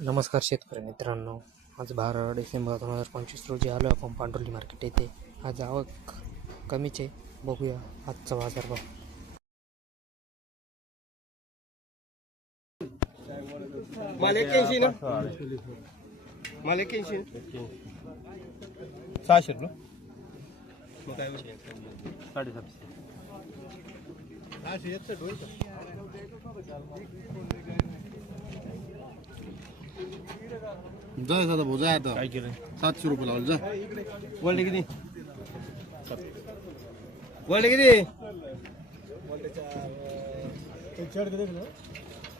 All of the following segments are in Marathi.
नमस्कार शेतकरी मित्रांनो, आज 12 डिसेंबर 2025 रोजी आलो आपण पांडुर्ली मार्केट येथे. आज आवक कमीच आहे, बघूया आजचा बाजारभाव. माल 81 ना, माल 81 600 रुपये. मग काय विषय 750 जा दादा भाऊ जा आता काय केलं 700 रुपये लावले जा. गोल्ड किती गोल्ड किती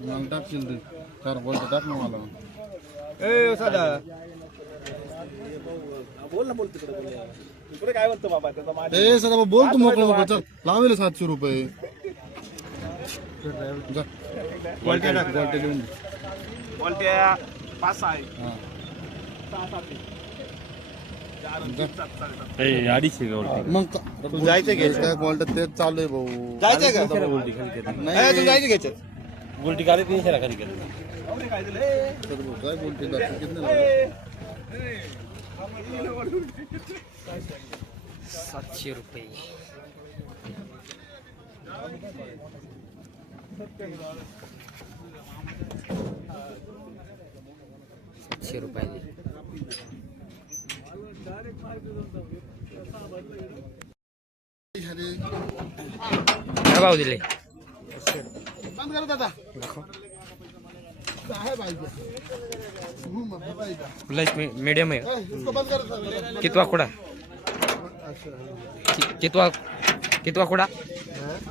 मला टाकशील ते 4 गोल्ड टाक ना मला. ए साधा बोल ना, बोल तिकडे काय म्हणतो बाबा त्याचा माझ्या ए सदा भाऊ बोल तू मोकळं मोकळं चल लावले 700 रुपये जा. गोल्ड टाक गोल्ड लिहून दे. गोल्ड्या 5 आहे हा 250 मग तू जायचं घे. काय गोल्ड तेच चालू आहे भाऊ. जायचं का नाही तू जायचं घ्यायचं गोल्टी काढे 300 ला खाली केलं. सदा भाऊ काय गोल्ड दाखव किती 700 रुपये. 700 रुपये. काय भाव दिले? बंद कर दादा दाखव. काय पाहिजे मीडियम आहे. इसको बंद कर. कितवा खुडा? कितवा खुडा?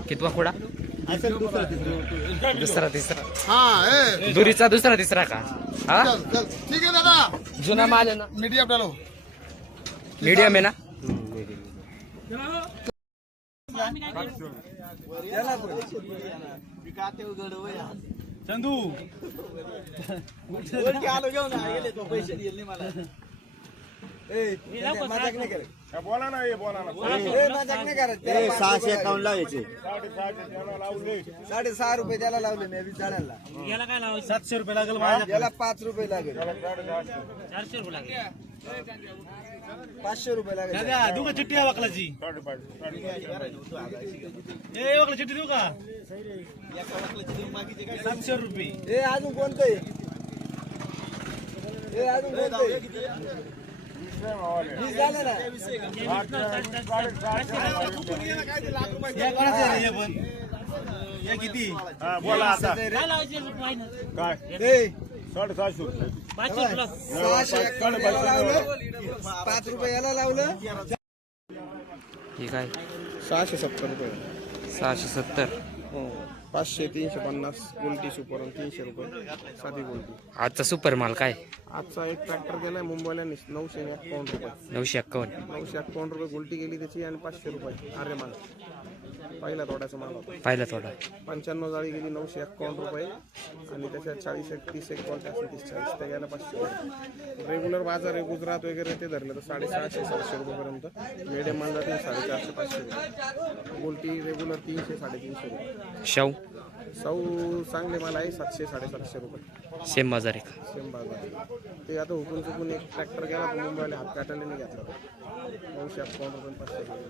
कितवा खुडा? दुसरा तिसरा. हां ए दुरीचा दुसरा तिसरा का? हा, चल चल ठीक आहे दादा. जुना माल आहे ना, मीडियम डालो. मीडियम आहे ना. चंदू आलो घेऊन गेले तो पैसे दिले नाही मला. मजाक नाही करत, बोला ना, बोला ना, मजाक नाही करत. 651 लावायचे, 6.5 रुपये त्याला लावले मी झाडाला. याला काय लावायचं? 700 रुपये लागेल माझ्या, याला 5 रुपये लागेल, 400 रुपये लागेल. 500 रुपये लागेल. देऊ का चिठ्ठी आहे वकलाची? ए वकला चिठ्ठी देऊ का? 700 रुपये. हे अजून कोणतं आहे? हे अजून कोणतं आहे? 20 झालं ना. या कोणाचं आहे हे पण? या किती? बोला आता. काय लावायचे फायनल? काय? 750 रुपये. 500 प्लस. 651 याला लावलं, 5 रुपये याला लावलं. ठीक आहे. 670 रुपये. 670. 500, 350 गोल्टी सुपर 300 रुपये साधी गोल्टी. आजचा सुपर माल काय? आजचा एक ट्रॅक्टर गेलाय मुंबईला 951 रुपये. 951. 951 रुपये गोल्टी गेली त्याची आणि 500 रुपये अरे माल पहिला थोडासा माल होता. पाहिला थोडा. 95 जाळी गेली 951 रुपये आणि त्याच्यात 40 30 एक गोल्टी असेल 30-40 त्या गेला 500 रुपये. रेग्युलर बाजार आहे गुजरात वगैरे ते धरलं तर 650-700 रुपयेपर्यंत. मिडियम माल जाते 450-500 रुपये. गोल्टी रेग्युलर 300-350 रुपये. शाहू सौ चांगले माल आहे 700-750 रुपये सेम बाजार आहे का? सेम बाजार. ते आता हुकून चुकून एक ट्रॅक्टर गेला तो मुंबईला हात काटायला नाही घेतला. 951 रुपये 500 रुपये.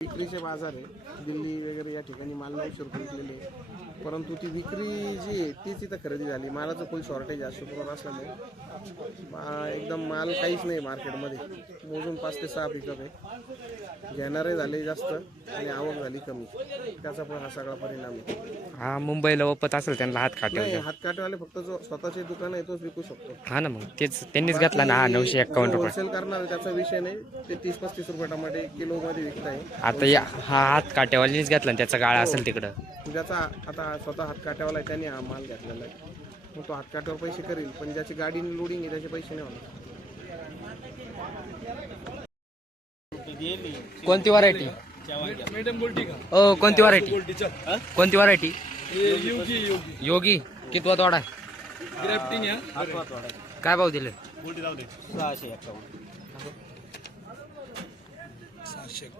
विक्रीचे बाजार आहे दिल्ली वगैरे या ठिकाणी माल 900 रुपये विकलेले आहे. परंतु ती विक्री जी आहे तीच इथं खरेदी झाली. मालाचं फुल शॉर्टेज आहे शुक्रवार असल्यामुळे एकदम माल काहीच नाही मार्केटमध्ये. मोजून 5 ते 6 पिकअप आहे. घेणारे झाले जास्त आणि आवक झाली कमी. त्याचा पण हा सगळा परिणाम आहे. हा, मुंबईला वपत असेल त्यांना हात नाही, खाटे. हातकाटेवाले फक्त जो स्वतःचे दुकान आहे तोच विकू शकतो. हा ना, मग तेच त्यांनीच घातला ना. हा 951 रुपये. होलसेल करणार त्याचा विषय नाही. ते 30-35 रुपये टमाटे किलो मध्ये विकत आहे. आता हा हात काट्यावालीच घातला आणि त्याचा गाळा असेल तिकडं. ज्याचा आता स्वतः हातकाट्यावाला आहे त्याने हा माल घेतलेला आहे. मग तो हातकाट्यावर पैसे करेल, पण ज्याची गाडी लोडिंग आहे त्याचे पैसे नाही होणार. कोणती व्हरायटी? कोणती व्हरायटी? कोणती व्हरायटी? योगी. कितवा तोडा? काय भाव दिले?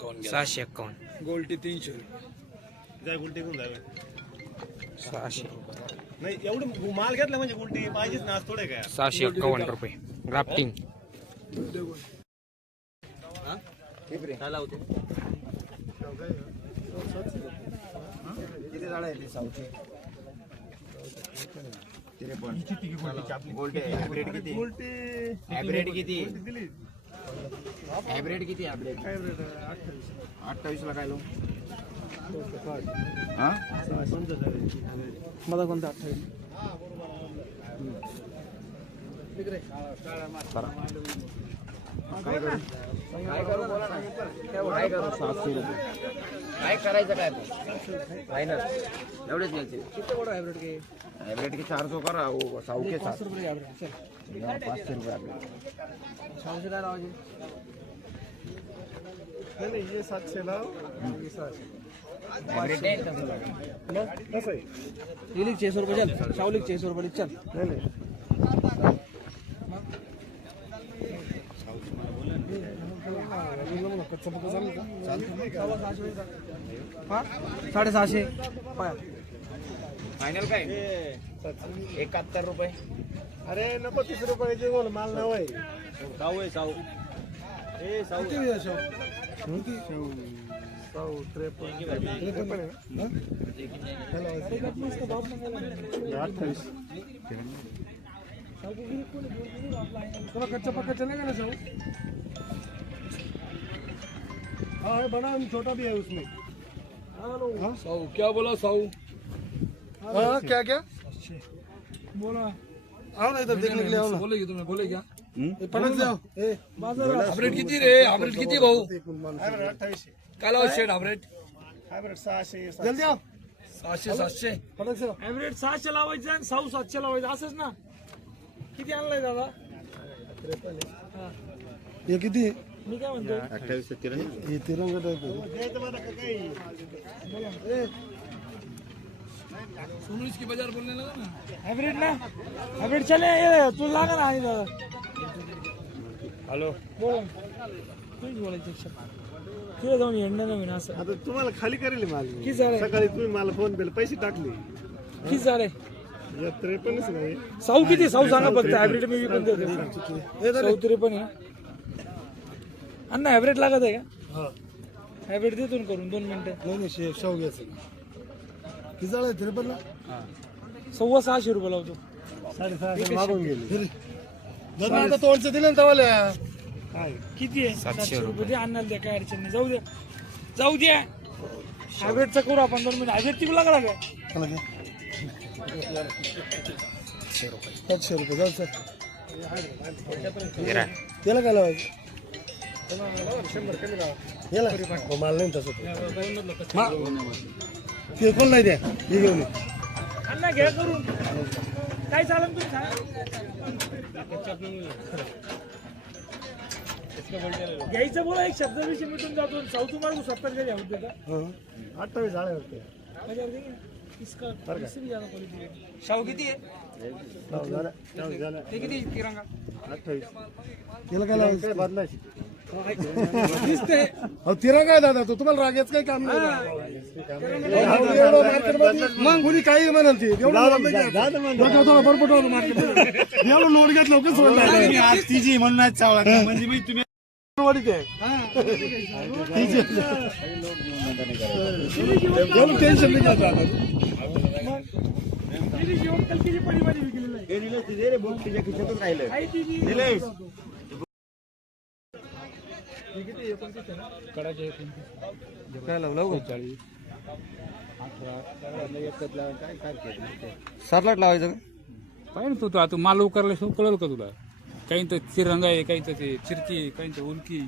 651. गोल्टी 300 जाय गोल्टी घेऊन जाय. 600. नाही एवढं माल घेतला म्हणजे उलटी पाहिजेच ना आज थोडे काय 651 रुपये ग्राफ्टिंग. काय लावते किती झाडं आहे ते साऊथचे हायब्रिड किती हायब्रिड किती हायब्रिड किती हायब्रिड 28 ला काय लावू हा मला कोणता 28 काय करू काय करू 700 रुपये काय करायचं काय फायनल एवढेच घ्यायचे किती बड़ा हाइब्रिड के हायब्रिड के 400 करा वो साऊ के 700 रुपये हाइब्रिड चल 500 रुपये हायब्रिड 700 का लाओ जी नहीं ये 700 लाओ ये 700 हायब्रिड आहे कैसे इलिक 600 रुपये चल शावलिक 600 रुपये चल नहीं नहीं हाँ 750 फायनल काय 71 रुपये अरे नको 30 रुपयाचे बोल माल नाव आहे साऊ आहे साऊ ए साऊ किती आहे शाव किती शाव 53 थोड़ा कच्चा पक्का चलेगा ना शाव हाँ है बड़ा छोटा भी है उसमें हाँ साऊ क्या बोला साऊ हाँ क्या क्या बोला आओ ना इधर देखने के लिए आओ ना बोलेगी तुम्हें बोले क्या पटक जाओ हायब्रिड किती रे हायब्रिड किती भाऊ काय लावा शेड हायब्रिड जल्दी आओ 700 पटक जाओ ॲव्हरेज 600 लावायचं आणि 700 लावायचं असंच ना. किती आणलंय दादा? ये किती आहे मी काय म्हणतो 28 तिरंगा ये तिरंगा टाइप है सोनू इसकी बाजार बोलने लगा ना हायब्रिड ना हायब्रिड चले ये तू लागा ना आणि दादा हॅलो बोल तुम्ही बोलायचं तिथे जाऊन येणं नवीन असं आता तुम्हाला खाली करेल माल किती झाले सकाळी तुम्ही मला फोन केला पैसे टाकले किती झाले या 53 नाही साऊ किती साऊ सांगा फक्त हायब्रिड मी विकून देतो साऊ 53 आहे अण्णा हायब्रिड लागत आहे का हा हायब्रिड देतो ना करून 2 मिनिटं नाही शेव घ्यायचं किती झालं 53 ला 650 रुपये लावतो 650 मागून गेले दादा आता तोडचं दिलं ना तवाल्या काय किती आहे 700 रुपये दे अण्णाला द्या काय अडचण नाही जाऊ द्या हायब्रिडचं करू आपण 2 मिनिट हायब्रिड तिकडे लागला काय 700 रुपये जाऊ सर त्याला काय लावायचं याला हो, माल नाही तसं ते कोण नाही द्या हे घेऊन ये. अण्णा घ्या करून काय चालेल तुम्ही सांगा घ्यायचं बोला एक शब्द विषय मिटून जातो साऊ तुम्हाला 70 का घ्या होते का 28 झाले होते इसका इससे भी ज्यादा क्वालिटी है शाव किती आहे ते किती तिरंगा 28 त्याला काय लावायचं बदलायची दिसते तिरंगा आहे दादा तो तुम्हाला रागायचं काही काम नाही मग कुणी काही म्हणाल ती बरोबर मार्केट एवढं लोड घेतलं कसं आज तिची म्हणून चावला म्हणजे मी तुम्ही टेन्शन नाही घ्यायचं शेवट किती पडी मध्ये विकलेलं आहे आहे ती बी. काय लावलं 7 लाख लावायचं पाहिजे तू आता माल उकरला कळलं का तुला काही तर तिरंगा आहे काही तर ते चिरकी आहे काही तर उलकी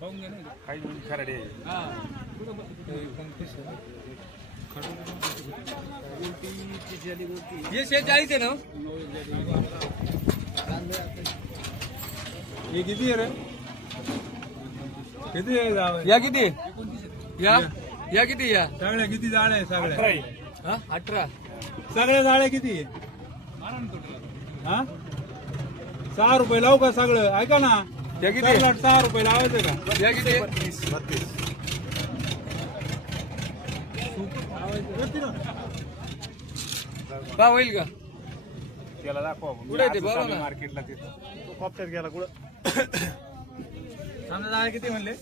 पाहून घे ना काही खराडे ये शेड जायचे ना हे किती आहे रे किती आहे जावं या किती या किती या सगळ्या किती जाळे आहे सगळ्या 18 सगळ्या जाळे किती आहे हा 6 रुपये लावू का सगळं ऐका ना या किती 6 रुपये लावायचं का या किती का होईल का त्याला दाखवा कुठे ते बघा ना मार्केटला तिथं खोपच्यात गेला कुठं सामने जागा किती म्हणले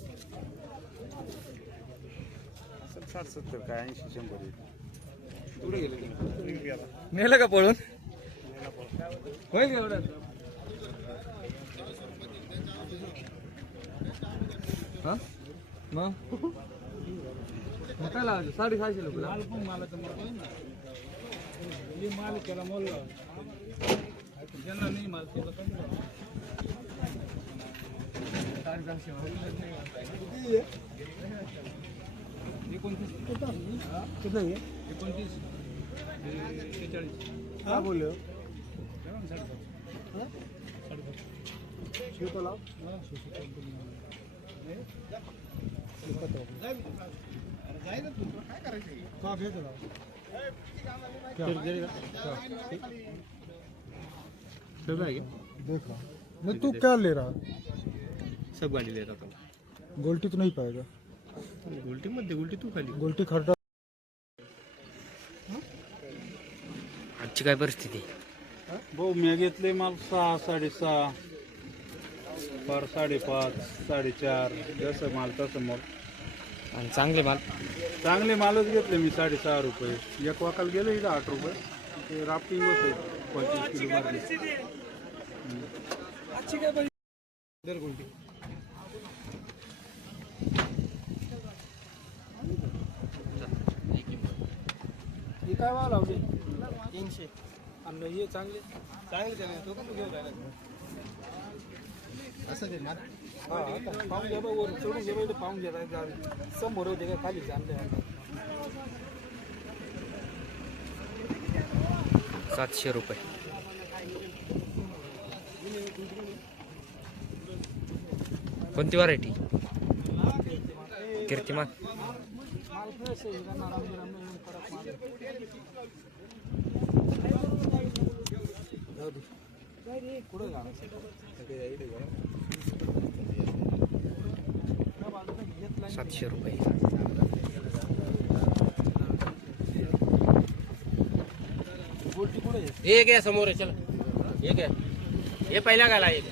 60-70 काय 80-100 कुठे गेले नेलं का पळून होईल का एवढं हा मग काय लावायचं 650 रुपये माल पण मालाचा माल त्याला मोल ज्यांना नाही माल त्याला कमी लावा. एकोणतीस 46 हा बोललो देखा मैं तू क्या ले रहा सब गाडी ले रहा गोल्टी तो नहीं पाएगा उलटी मध्ये उलटी तू खाली गोल्टी खर्चा आजची काय परिस्थिती भाऊ मी घेतले माल 6, 6.5 पर 5.5, 4.5 जसं माल तसं मग आणि चांगले माल चांगले मालच घेतले मी 6.5 रुपये एक वाकाल गेले इथं 8 रुपये ते राफ्टिंग होते 25 किलो भरले. हे काय भाव लावले 300 आणि हे चांगले चांगले तो पण घेऊन राहिला असं ते ना पाहून घ्या वर चढून घे पाहून घ्या समोर होते का खाली जाणले 700 रुपये कोणती व्हरायटी कीर्तिमान माल फ्रेश आहे का आराम कडक माल कुठं घालायचं 700 रुपये गोल्टी कुठे एक आहे समोर आहे चला एक आहे हे पहिला गाला एक